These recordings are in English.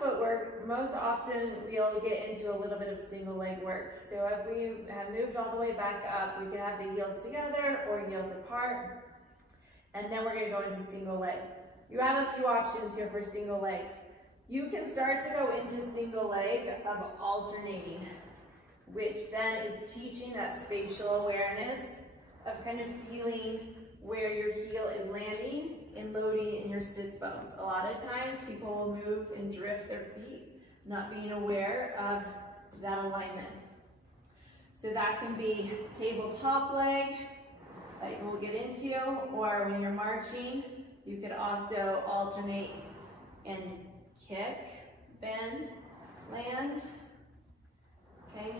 footwork, most often we'll get into a little bit of single leg work. So if we have moved all the way back up, we can have the heels together or heels apart. And then we're going to go into single leg. You have a few options here for single leg. You can start to go into single leg of alternating, which then is teaching that spatial awareness of kind of feeling where your heel is landing and loading in your sits bones. A lot of times people will move and drift their feet, not being aware of that alignment. So that can be tabletop leg, like we'll get into, or when you're marching, you could also alternate and kick, bend, land, okay?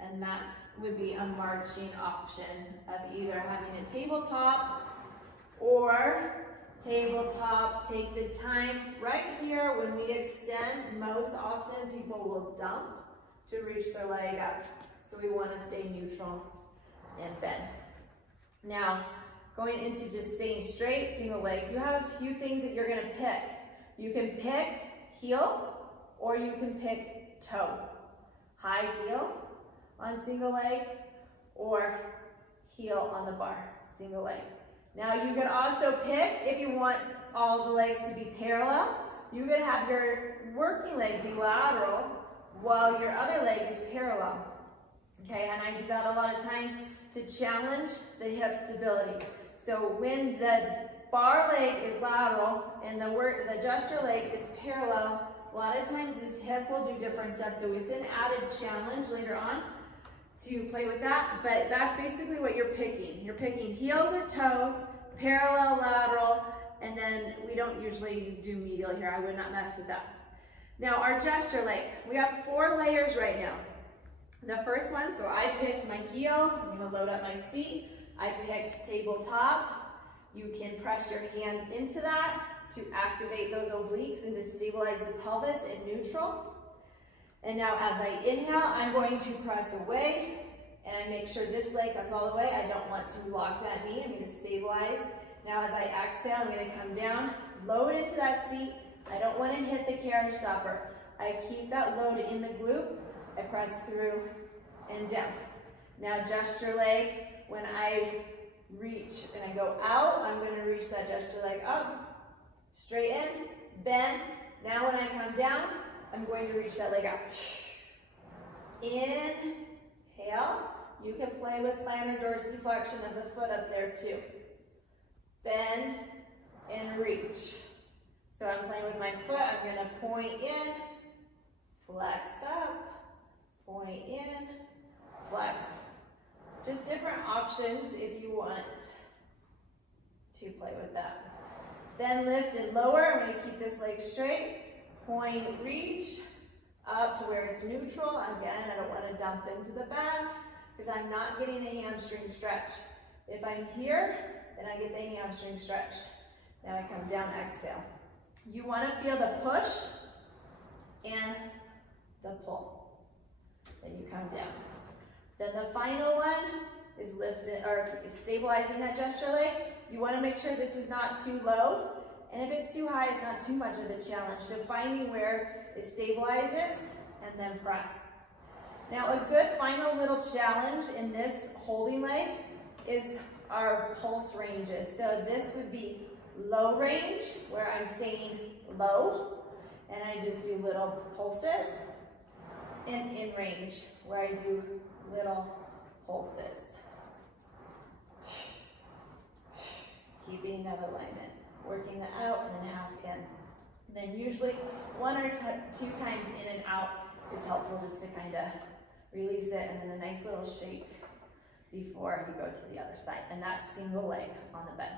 And that would be a marching option of either having a tabletop or tabletop, take the time right here when we extend. Most often people will dump to reach their leg up. So we want to stay neutral and bend. Now, going into just staying straight, single leg, you have a few things that you're going to pick. You can pick heel or you can pick toe. High heel on single leg or heel on the bar, single leg. Now you could also pick, if you want all the legs to be parallel, you could have your working leg be lateral while your other leg is parallel. Okay, and I do that a lot of times to challenge the hip stability. So when the bar leg is lateral and the gesture leg is parallel, a lot of times this hip will do different stuff. So it's an added challenge later on to play with that, but that's basically what you're picking. You're picking heels or toes, parallel, lateral, and then we don't usually do medial here. I would not mess with that. Now our gesture leg, we have 4 layers right now. The first one, so I picked my heel. I'm gonna load up my seat. I picked tabletop. You can press your hand into that to activate those obliques and to stabilize the pelvis in neutral. And now as I inhale, I'm going to press away and I make sure this leg comes all the way. I don't want to lock that knee. I'm going to stabilize. Now as I exhale, I'm going to come down, load into that seat. I don't want to hit the carriage stopper. I keep that load in the glute. I press through and down. Now gesture leg, when I reach and I go out, I'm going to reach that gesture leg up, straighten, bend. Now when I come down, I'm going to reach that leg out. Inhale. You can play with plantar dorsiflexion of the foot up there too. Bend and reach. So I'm playing with my foot. I'm going to point in, flex up, point in, flex. Just different options if you want to play with that. Then lift and lower. I'm going to keep this leg straight. Point, reach, up to where it's neutral. Again, I don't want to dump into the back because I'm not getting the hamstring stretch. If I'm here, then I get the hamstring stretch. Now I come down, exhale. You want to feel the push and the pull. Then you come down. Then the final one is lifting or stabilizing that gesture leg. You want to make sure this is not too low. And if it's too high, it's not too much of a challenge. So finding where it stabilizes and then press. Now a good final little challenge in this holding leg is our pulse ranges. So this would be low range, where I'm staying low, and I just do little pulses. And in range, where I do little pulses. Keeping that alignment. Working the out and then half in. And then usually 1 or 2 times in and out is helpful just to kind of release it, and then a nice little shake before you go to the other side. And that's single leg on the bed.